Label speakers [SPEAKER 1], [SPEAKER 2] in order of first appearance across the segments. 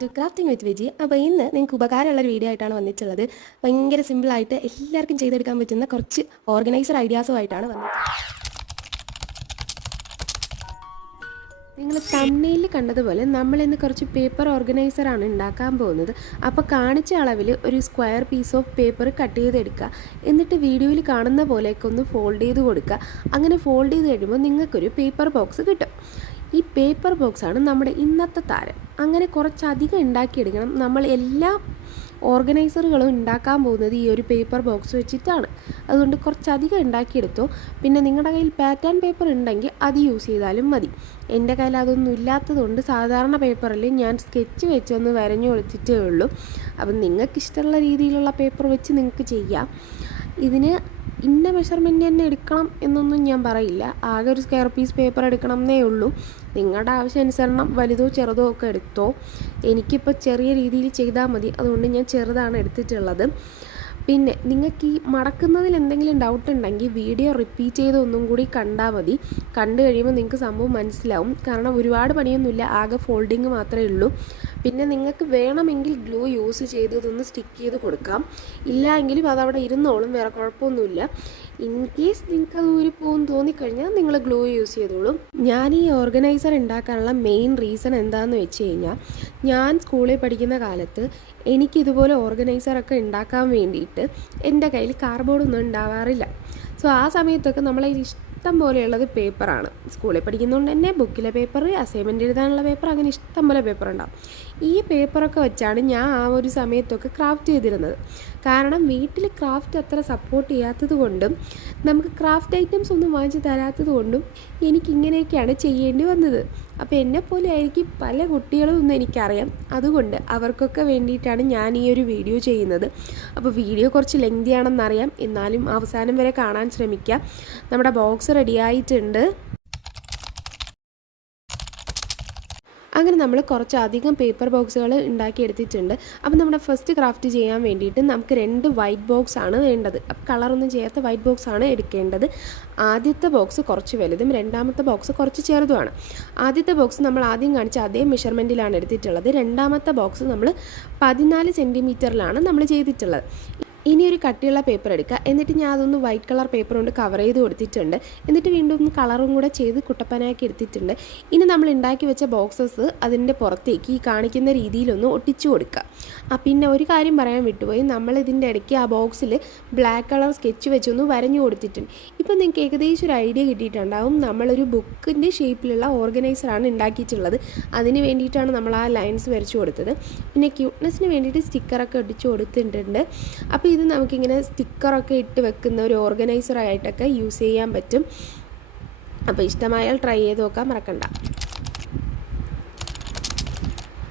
[SPEAKER 1] To crafting വിത്ത് വിജി അപ്പോൾ ഇന്ന് നിങ്ങൾക്ക് ഉപകാരമുള്ള ഒരു വീഡിയോ ആയിട്ടാണ് വന്നിട്ടുള്ളത്. ഭയങ്കര സിമ്പിളായിട്ട് എല്ലാവർക്കും ചെയ്തെടുക്കാൻ പറ്റുന്ന കുറച്ച് ഓർഗനൈസർ ഐഡിയാസുമായിട്ടാണ് വന്നത്. നിങ്ങൾ തമ്മയിൽ കണ്ടതുപോലെ നമ്മൾ ഇന്ന് കുറച്ച് പേപ്പർ ഓർഗനൈസറാണ് ഉണ്ടാക്കാൻ പോകുന്നത്. അപ്പോൾ കാണിച്ച അളവിൽ ഒരു square piece of paper cut ചെയ്തെടുക്കുക. എന്നിട്ട് വീഡിയോയിൽ കാണുന്ന പോലെയൊക്കെ ഒന്ന് ഫോൾഡ് ചെയ്ത് കൊടുക്കുക. അങ്ങനെ ഫോൾഡ് ചെയ്ത് കഴിയുമ്പോൾ നിങ്ങൾക്കൊരു പേപ്പർ ബോക്സ് കിട്ടും. ഈ പേപ്പർ ബോക്സാണ് നമ്മുടെ ഇന്നത്തെ താരം. അങ്ങനെ കുറച്ചധികം ഉണ്ടാക്കിയെടുക്കണം. നമ്മൾ എല്ലാ ഓർഗനൈസറുകളും ഉണ്ടാക്കാൻ പോകുന്നത് ഈ ഒരു പേപ്പർ ബോക്സ് വെച്ചിട്ടാണ്. അതുകൊണ്ട് കുറച്ചധികം ഉണ്ടാക്കിയെടുത്തോ. പിന്നെ നിങ്ങളുടെ കയ്യിൽ പാറ്റേൺ പേപ്പർ ഉണ്ടെങ്കിൽ അത് യൂസ് ചെയ്താലും മതി. എന്റെ കയ്യിൽ അതൊന്നും ഇല്ലാത്തതുകൊണ്ട് സാധാരണ പേപ്പറിൽ ഞാൻ സ്കെച്ച് വെച്ചൊന്ന് വരഞ്ഞു കൊടുത്തിട്ടേ ഉള്ളൂ. അപ്പം നിങ്ങൾക്ക് ഇഷ്ടമുള്ള രീതിയിലുള്ള പേപ്പർ വെച്ച് നിങ്ങൾക്ക് ചെയ്യാം. ഇതിന് ഇന്ന മെഷർമെന്റ് തന്നെ എടുക്കണം എന്നൊന്നും ഞാൻ പറയില്ല. ആകെ ഒരു സ്ക്വയർ പീസ് പേപ്പർ എടുക്കണം എന്നേ ഉള്ളൂ. നിങ്ങളുടെ ആവശ്യാനുസരണം വലുതോ ചെറുതോ ഒക്കെ എടുത്തോ. എനിക്കിപ്പോൾ ചെറിയ രീതിയിൽ ചെയ്താൽ മതി. അതുകൊണ്ട് ഞാൻ ചെറുതാണ് എടുത്തിട്ടുള്ളത്. പിന്നെ നിങ്ങൾക്ക് ഈ മടക്കുന്നതിൽ എന്തെങ്കിലും ഡൗട്ട് ഉണ്ടെങ്കിൽ വീഡിയോ റിപ്പീറ്റ് ചെയ്ത് ഒന്നും കൂടി കണ്ടാൽ മതി. കണ്ടു കഴിയുമ്പോൾ നിങ്ങൾക്ക് സംഭവം മനസ്സിലാവും. കാരണം ഒരുപാട് പണിയൊന്നുമില്ല. ആകെ ഫോൾഡിങ് മാത്രമേ ഉള്ളൂ. പിന്നെ നിങ്ങൾക്ക് വേണമെങ്കിൽ ഗ്ലൂ യൂസ് ചെയ്ത് ഇതൊന്ന് സ്റ്റിക്ക് ചെയ്ത് കൊടുക്കാം. ഇല്ല എങ്കിലും അതവിടെ ഇരുന്നോളും. വേറെ കുഴപ്പമൊന്നുമില്ല. ഇൻ കേസ് നിങ്ങൾക്ക് അത് ഊരിപ്പോകും തോന്നിക്കഴിഞ്ഞാൽ നിങ്ങൾ ഗ്ലൂ യൂസ് ചെയ്തോളും. ഞാൻ ഈ ഓർഗനൈസർ ഉണ്ടാക്കാനുള്ള മെയിൻ റീസൺ എന്താണെന്ന് വെച്ച് കഴിഞ്ഞാൽ ഞാൻ സ്കൂളിൽ പഠിക്കുന്ന കാലത്ത് എനിക്കിതുപോലെ ഓർഗനൈസറൊക്കെ ഉണ്ടാക്കാൻ വേണ്ടിയിട്ട് എന്റെ കയ്യിൽ കാർഡ്ബോർഡൊന്നും ഉണ്ടാവാറില്ല. സോ ആ സമയത്തൊക്കെ നമ്മളെ ഇഷ്ടം പോലെയുള്ളത് പേപ്പറാണ് സ്കൂളിൽ പഠിക്കുന്നതുകൊണ്ട് തന്നെ ബുക്കിലെ പേപ്പർ അസൈൻമെന്റ് എഴുതാനുള്ള പേപ്പർ അങ്ങനെ ഇഷ്ടം പോലെ പേപ്പർ ഉണ്ടാവും. ഈ പേപ്പറൊക്കെ വെച്ചാണ് ഞാൻ ആ ഒരു സമയത്തൊക്കെ ക്രാഫ്റ്റ് ചെയ്തിരുന്നത്. കാരണം വീട്ടിൽ ക്രാഫ്റ്റ് അത്ര സപ്പോർട്ട് ചെയ്യാത്തത് കൊണ്ടും നമുക്ക് ക്രാഫ്റ്റ് ഐറ്റംസ് ഒന്നും വാങ്ങിച്ച് തരാത്തത് കൊണ്ടും എനിക്കിങ്ങനെയൊക്കെയാണ് ചെയ്യേണ്ടി വന്നത്. അപ്പോൾ എന്നെപ്പോലെ ആയിരിക്കും പല കുട്ടികളും എന്ന് എനിക്കറിയാം. അതുകൊണ്ട് അവർക്കൊക്കെ വേണ്ടിയിട്ടാണ് ഞാൻ ഈ ഒരു വീഡിയോ ചെയ്യുന്നത്. അപ്പോൾ വീഡിയോ കുറച്ച് ലെങ്തി ആണെന്നറിയാം. എന്നാലും അവസാനം വരെ കാണാൻ ശ്രമിക്കുക നമ്മുടെ ബോക്സ് റെഡി ആയിട്ടുണ്ട് അങ്ങനെ നമ്മൾ കുറച്ചധികം പേപ്പർ ബോക്സുകൾ ഉണ്ടാക്കിയെടുത്തിട്ടുണ്ട്. അപ്പോൾ നമ്മുടെ ഫസ്റ്റ് ക്രാഫ്റ്റ് ചെയ്യാൻ വേണ്ടിയിട്ട് നമുക്ക് രണ്ട് വൈറ്റ് ബോക്സ് ആണ് വേണ്ടത്. അപ്പോൾ കളറൊന്നും ചെയ്യാത്ത വൈറ്റ് ബോക്സ് ആണ് എടുക്കേണ്ടത്. ആദ്യത്തെ ബോക്സ് കുറച്ച് വലുതും രണ്ടാമത്തെ ബോക്സ് കുറച്ച് ചെറുതുമാണ്. ആദ്യത്തെ ബോക്സ് നമ്മൾ ആദ്യം കാണിച്ച അതേ മെഷർമെന്റിലാണ് എടുത്തിട്ടുള്ളത്. രണ്ടാമത്തെ ബോക്സ് നമ്മൾ പതിനാല് സെന്റിമീറ്ററിലാണ് നമ്മൾ ചെയ്തിട്ടുള്ളത്. ഇനി ഒരു കട്ടിയുള്ള പേപ്പർ എടുക്കുക. എന്നിട്ട് ഞാൻ അതൊന്ന് വൈറ്റ് കളർ പേപ്പർ കൊണ്ട് കവർ ചെയ്ത് കൊടുത്തിട്ടുണ്ട്. എന്നിട്ട് വീണ്ടും കളറും കൂടെ ചെയ്ത് കുട്ടപ്പനാക്കി എടുത്തിട്ടുണ്ട്. ഇനി നമ്മൾ ഉണ്ടാക്കി വെച്ച ബോക്സസ് അതിന്റെ പുറത്തേക്ക് ഈ കാണിക്കുന്ന രീതിയിലൊന്ന് ഒട്ടിച്ചു കൊടുക്കുക. ആ പിന്നെ ഒരു കാര്യം പറയാൻ വിട്ടുപോയി. നമ്മൾ ഇതിന്റെ ഇടയ്ക്ക് ആ ബോക്സിൽ ബ്ലാക്ക് കളർ സ്കെച്ച് വെച്ചൊന്ന് വരഞ്ഞു കൊടുത്തിട്ടുണ്ട്. ഇപ്പം നിങ്ങൾക്ക് ഏകദേശം ഒരു ഐഡിയ കിട്ടിയിട്ടുണ്ടാവും. നമ്മളൊരു ബുക്കിന്റെ ഷേപ്പിലുള്ള ഓർഗനൈസറാണ് ഉണ്ടാക്കിയിട്ടുള്ളത്. അതിന് വേണ്ടിയിട്ടാണ് നമ്മൾ ആ ലൈൻസ് വരച്ചു കൊടുത്തത്. പിന്നെ ക്യൂട്ട്നെസ്സിന് വേണ്ടിയിട്ട് സ്റ്റിക്കറൊക്കെ ഒട്ടിച്ചു കൊടുത്തിട്ടുണ്ട്. അപ്പോൾ ഇത് നമുക്കിങ്ങനെ സ്റ്റിക്കറൊക്കെ ഇട്ട് വെക്കുന്ന ഒരു ഓർഗനൈസറായിട്ടൊക്കെ യൂസ് ചെയ്യാൻ പറ്റും. അപ്പോൾ ഇഷ്ടമായാൽ ട്രൈ ചെയ്ത് നോക്കാൻ മറക്കണ്ട.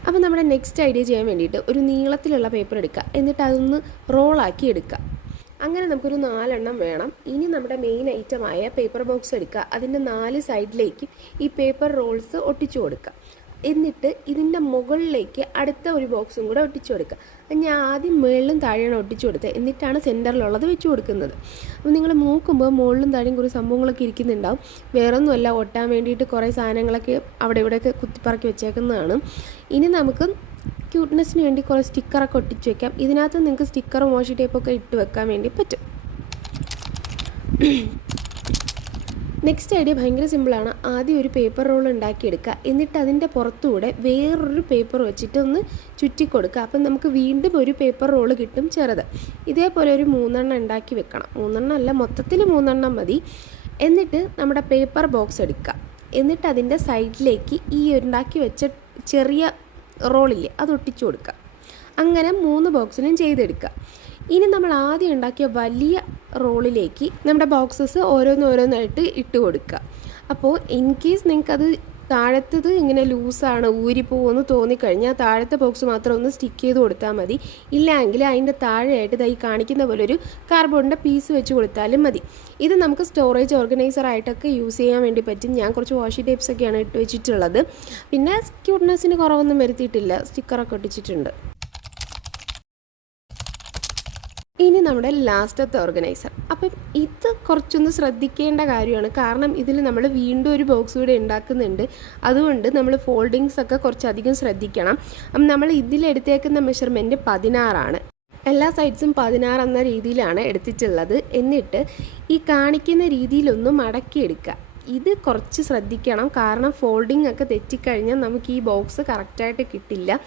[SPEAKER 1] അപ്പോൾ നമ്മുടെ നെക്സ്റ്റ് ഐഡിയ ചെയ്യാൻ വേണ്ടിയിട്ട് ഒരു നീളത്തിലുള്ള പേപ്പർ എടുക്കുക. എന്നിട്ട് അതൊന്ന് റോളാക്കി എടുക്കുക. അങ്ങനെ നമുക്കൊരു നാലെണ്ണം വേണം. ഇനി നമ്മുടെ മെയിൻ ഐറ്റമായ പേപ്പർ ബോക്സ് എടുക്കുക. അതിന്റെ നാല് സൈഡിലേക്ക് ഈ പേപ്പർ റോൾസ് ഒട്ടിച്ചു കൊടുക്കുക. എന്നിട്ട് ഇതിന്റെ മുകളിലേക്ക് അടുത്ത ഒരു ബോക്സും കൂടെ ഒട്ടിച്ചു കൊടുക്കുക. ഞാൻ ആദ്യം മുകളിലും താഴെയാണ് ഒട്ടിച്ചു കൊടുത്തത്. എന്നിട്ടാണ് സെന്ററിലുള്ളത് വെച്ച് കൊടുക്കുന്നത്. അപ്പോൾ നിങ്ങൾ നോക്കുമ്പോൾ മുകളിലും താഴെയും കുറേ സംഭവങ്ങളൊക്കെ ഇരിക്കുന്നുണ്ടാവും. വേറൊന്നുമല്ല ഒട്ടാൻ വേണ്ടിയിട്ട് കുറേ സാധനങ്ങളൊക്കെ അവിടെ ഇവിടെയൊക്കെ കുത്തിപ്പറക്കി വെച്ചേക്കുന്നതാണ്. ഇനി നമുക്ക് ക്യൂട്ട്നെസ്സിന് വേണ്ടി കുറേ സ്റ്റിക്കറൊക്കെ ഒട്ടിച്ച് വെക്കാം. ഇതിനകത്ത് നിങ്ങൾക്ക് സ്റ്റിക്കറും വാഷി ടേപ്പൊക്കെ ഇട്ട് വെക്കാൻ വേണ്ടി പറ്റും. നെക്സ്റ്റ് ഐഡിയ ഭയങ്കര സിമ്പിളാണ് ആദ്യം ഒരു പേപ്പർ റോൾ ഉണ്ടാക്കിയെടുക്കുക. എന്നിട്ട് അതിന്റെ പുറത്തുകൂടെ വേറൊരു പേപ്പർ വെച്ചിട്ട് ഒന്ന് ചുറ്റി കൊടുക്കുക അപ്പം നമുക്ക് വീണ്ടും ഒരു പേപ്പർ റോൾ കിട്ടും ചെറുത്. ഇതേപോലെ ഒരു മൂന്നെണ്ണം ഉണ്ടാക്കി വെക്കണം. മൂന്നെണ്ണം അല്ല മൊത്തത്തിൽ മൂന്നെണ്ണം മതി. എന്നിട്ട് നമ്മുടെ പേപ്പർ ബോക്സ് എടുക്കുക. എന്നിട്ട് അതിന്റെ സൈഡിലേക്ക് ഈ ഉണ്ടാക്കി വെച്ച ചെറിയ റോളില്ലേ അത് ഒട്ടിച്ചു കൊടുക്കുക. അങ്ങനെ മൂന്ന് ബോക്സിനും ചെയ്തെടുക്കുക. ഇനി നമ്മൾ ആദ്യം ഉണ്ടാക്കിയ വലിയ റോളിലേക്ക് നമ്മുടെ ബോക്സസ് ഓരോന്നോരോന്നായിട്ട് ഇട്ട് കൊടുക്കുക. അപ്പോൾ ഇൻ കേസ് നിങ്ങൾക്കത് താഴത്തത് ഇങ്ങനെ ലൂസാണ് ഊരിപ്പോകുമെന്ന് തോന്നിക്കഴിഞ്ഞാൽ താഴത്തെ ബോക്സ് മാത്രം ഒന്ന് സ്റ്റിക്ക് ചെയ്ത് കൊടുത്താൽ മതി. ഇല്ലെങ്കിൽ അതിന്റെ താഴെയായിട്ട് ഇതായി കാണിക്കുന്ന പോലെ ഒരു കാർബോണിന്റെ പീസ് വെച്ച് കൊടുത്താലും മതി. ഇത് നമുക്ക് സ്റ്റോറേജ് ഓർഗനൈസർ ആയിട്ടൊക്കെ യൂസ് ചെയ്യാൻ വേണ്ടി പറ്റും. ഞാൻ കുറച്ച് വാഷി ടേപ്സ് ഒക്കെയാണ് ഇട്ട് വെച്ചിട്ടുള്ളത്. പിന്നെ ക്യൂട്ട്നെസ്സിന് കുറവൊന്നും വരുത്തിയിട്ടില്ല. സ്റ്റിക്കറൊക്കെ ഒട്ടിച്ചിട്ടുണ്ട്. ഇനി നമ്മുടെ ലാസ്റ്റത്തെ ഓർഗനൈസർ. അപ്പം ഇത് കുറച്ചൊന്ന് ശ്രദ്ധിക്കേണ്ട കാര്യമാണ്. കാരണം ഇതിൽ നമ്മൾ വീണ്ടും ഒരു ബോക്സ് കൂടെ ഉണ്ടാക്കുന്നുണ്ട്. അതുകൊണ്ട് നമ്മൾ ഫോൾഡിങ്സ് ഒക്കെ കുറച്ചധികം ശ്രദ്ധിക്കണം. അപ്പം നമ്മൾ ഇതിലെടുത്തേക്കുന്ന മെഷർമെന്റ് പതിനാറാണ്. എല്ലാ സൈഡ്സും പതിനാറ് എന്ന രീതിയിലാണ് എടുത്തിട്ടുള്ളത്. എന്നിട്ട് ഈ കാണിക്കുന്ന രീതിയിലൊന്ന് മടക്കിയെടുക്കുക. ഇത് കുറച്ച് ശ്രദ്ധിക്കണം. കാരണം ഫോൾഡിംഗ് ഒക്കെ തെറ്റിക്കഴിഞ്ഞാൽ നമുക്ക് ഈ ബോക്സ് കറക്റ്റായിട്ട് കിട്ടില്ല.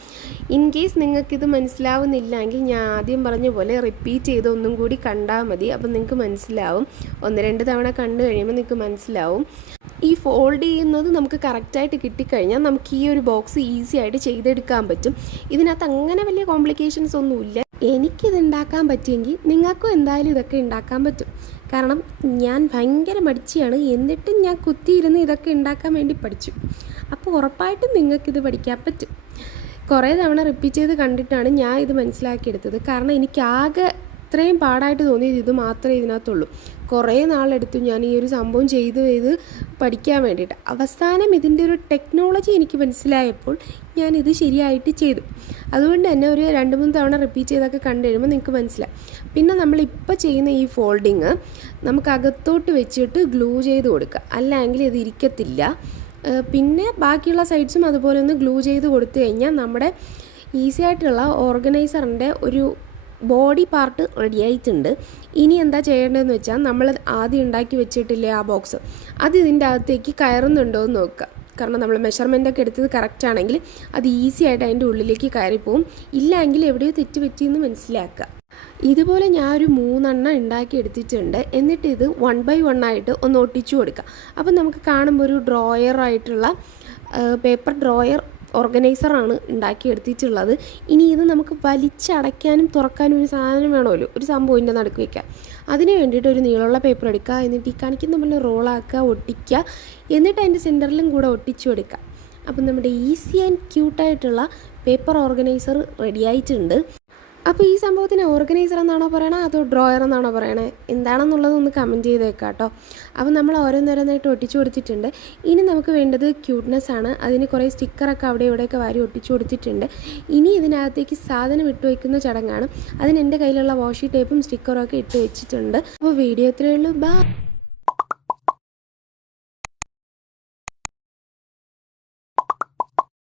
[SPEAKER 1] ഇൻ കേസ് നിങ്ങൾക്കിത് മനസ്സിലാവുന്നില്ലെങ്കിൽ ഞാൻ ആദ്യം പറഞ്ഞ പോലെ റിപ്പീറ്റ് ചെയ്ത് ഒന്നും കൂടി കണ്ടാൽ മതി. അപ്പം നിങ്ങൾക്ക് മനസ്സിലാവും. ഒന്ന് രണ്ട് തവണ കണ്ടു കഴിയുമ്പോൾ നിങ്ങൾക്ക് മനസ്സിലാവും. ഈ ഫോൾഡ് ചെയ്യുന്നത് നമുക്ക് കറക്റ്റായിട്ട് കിട്ടിക്കഴിഞ്ഞാൽ നമുക്ക് ഈ ഒരു ബോക്സ് ഈസി ആയിട്ട് ചെയ്തെടുക്കാൻ പറ്റും. ഇതിനകത്ത് അങ്ങനെ വലിയ കോംപ്ലിക്കേഷൻസ് ഒന്നുമില്ല. എനിക്കിത് ഉണ്ടാക്കാൻ പറ്റിയെങ്കിൽ നിങ്ങൾക്കും എന്തായാലും ഇതൊക്കെ ഉണ്ടാക്കാൻ പറ്റും. കാരണം ഞാൻ ഭയങ്കര മടിച്ചിയാണ്. എന്നിട്ടും ഞാൻ കുത്തിയിരുന്ന് ഇതൊക്കെ ഉണ്ടാക്കാൻ വേണ്ടി പഠിച്ചു. അപ്പോൾ ഉറപ്പായിട്ടും നിങ്ങൾക്കിത് പഠിക്കാൻ പറ്റും. കുറേ തവണ റിപ്പീറ്റ് ചെയ്ത് കണ്ടിട്ടാണ് ഞാൻ ഇത് മനസ്സിലാക്കിയെടുത്തത്. കാരണം എനിക്കാകെ ഇത്രയും പാടായിട്ട് തോന്നിയത് ഇത് മാത്രമേ ഇതിനകത്തുള്ളൂ. കുറേ നാളെടുത്തു ഞാൻ ഈ ഒരു സംഭവം ചെയ്ത് ചെയ്ത് പഠിക്കാൻ വേണ്ടിയിട്ട്. അവസാനം ഇതിന്റെ ഒരു ടെക്നോളജി എനിക്ക് മനസ്സിലായപ്പോൾ ഞാൻ ഇത് ശരിയായിട്ട് ചെയ്തു. അതുകൊണ്ട് തന്നെ ഒരു രണ്ട് മൂന്ന് തവണ റിപ്പീറ്റ് ചെയ്തൊക്കെ കണ്ടു കഴിയുമ്പോൾ നിങ്ങൾക്ക് മനസ്സിലാവും പിന്നെ നമ്മളിപ്പോൾ ചെയ്യുന്ന ഈ ഫോൾഡിങ് നമുക്ക് അകത്തോട്ട് വെച്ചിട്ട് ഗ്ലൂ ചെയ്ത് കൊടുക്കുക. അല്ലെങ്കിൽ ഇത് ഇരിക്കത്തില്ല. പിന്നെ ബാക്കിയുള്ള സൈഡ്സും അതുപോലെ ഒന്ന് ഗ്ലൂ ചെയ്ത് കൊടുത്തു കഴിഞ്ഞാൽ നമ്മുടെ ഈസി ആയിട്ടുള്ള ഓർഗനൈസറിന്റെ ഒരു ബോഡി പാർട്ട് റെഡി ആയിട്ടുണ്ട് ഇനി എന്താ ചെയ്യേണ്ടതെന്ന് വെച്ചാൽ നമ്മൾ ആദ്യം ഉണ്ടാക്കി വെച്ചിട്ടില്ലേ ആ ബോക്സ്? അത് ഇതിന്റെ അകത്തേക്ക് കയറുന്നുണ്ടോ എന്ന് നോക്കുക. കാരണം നമ്മൾ മെഷർമെന്റ് ഒക്കെ എടുത്തത് കറക്റ്റ് ആണെങ്കിൽ അത് ഈസി ആയിട്ട് അതിന്റെ ഉള്ളിലേക്ക് കയറിപ്പോവും. ഇല്ലെങ്കിൽ എവിടെയോ തെറ്റ് പറ്റിയെന്ന് മനസ്സിലാക്കുക. ഇതുപോലെ ഞാൻ ഒരു മൂന്നെണ്ണം ഉണ്ടാക്കി എടുത്തിട്ടുണ്ട്. എന്നിട്ട് ഇത് വൺ ബൈ വൺ ആയിട്ട് ഒന്ന് ഒട്ടിച്ചു കൊടുക്കുക. അപ്പം നമുക്ക് കാണുമ്പോൾ ഒരു ഡ്രോയർ ആയിട്ടുള്ള പേപ്പർ ഡ്രോയർ ഓർഗനൈസറാണ് ഉണ്ടാക്കി എടുത്തിട്ടുള്ളത് ഇനി ഇത് നമുക്ക് വലിച്ചടയ്ക്കാനും തുറക്കാനും ഒരു സാധനം വേണമല്ലോ? ഒരു സംഭവം ഇതിന്റെ നടുക്ക് വയ്ക്കുക അതിന് വേണ്ടിയിട്ട് ഒരു നീളമുള്ള പേപ്പർ എടുക്കുക. എന്നിട്ട് ഈ കാണിക്കുന്ന പോലെ റോളാക്കുക ഒട്ടിക്കുക. എന്നിട്ട് അതിന്റെ സെന്ററിലും കൂടെ ഒട്ടിച്ചു കൊടുക്കുക. അപ്പം നമ്മുടെ ഈസി ആൻഡ് ക്യൂട്ടായിട്ടുള്ള പേപ്പർ ഓർഗനൈസർ റെഡി ആയിട്ടുണ്ട്. അപ്പോൾ ഈ സംഭവത്തിന് ഓർഗനൈസർ എന്നാണോ പറയണേ? അതോ ഡ്രോയർ എന്നാണോ പറയണേ? എന്താണെന്നുള്ളത് ഒന്ന് കമന്റ് ചെയ്തേക്കാം കേട്ടോ അപ്പോൾ നമ്മൾ ഓരോന്നോരോന്നായിട്ട് ഒട്ടിച്ചു കൊടുത്തിട്ടുണ്ട്. ഇനി നമുക്ക് വേണ്ടത് ക്യൂട്ട്നെസ് ആണ്. അതിന് കുറേ സ്റ്റിക്കറൊക്കെ അവിടെ ഇവിടെയൊക്കെ വാരി ഒട്ടിച്ചു കൊടുത്തിട്ടുണ്ട്. ഇനി ഇതിനകത്തേക്ക് സാധനം ഇട്ട് വയ്ക്കുന്ന ചടങ്ങാണ്. അതിന് എന്റെ കയ്യിലുള്ള വാഷി ടേപ്പും സ്റ്റിക്കറും ഒക്കെ ഇട്ട് വെച്ചിട്ടുണ്ട്. അപ്പോൾ വീഡിയോ ഇത്രയേ ഉള്ളൂ. ബൈ